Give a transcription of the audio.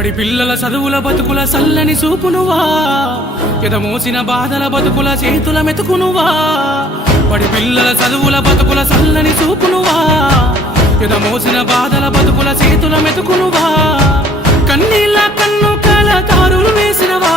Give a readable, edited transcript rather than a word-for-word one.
బడి పిల్లల చదువుల బతుకుల సల్లని చూపునువా ఎదమోసిన బాధల బతుకుల చేతుల మెతుకునువా బడి పిల్లల చదువుల బతుకుల సల్లని చూపునువా ఎదమోసిన బాధల బతుకుల చేతుల మెతుకునువా కన్నీళ్ళ కన్ను కల తారులు వేసినవా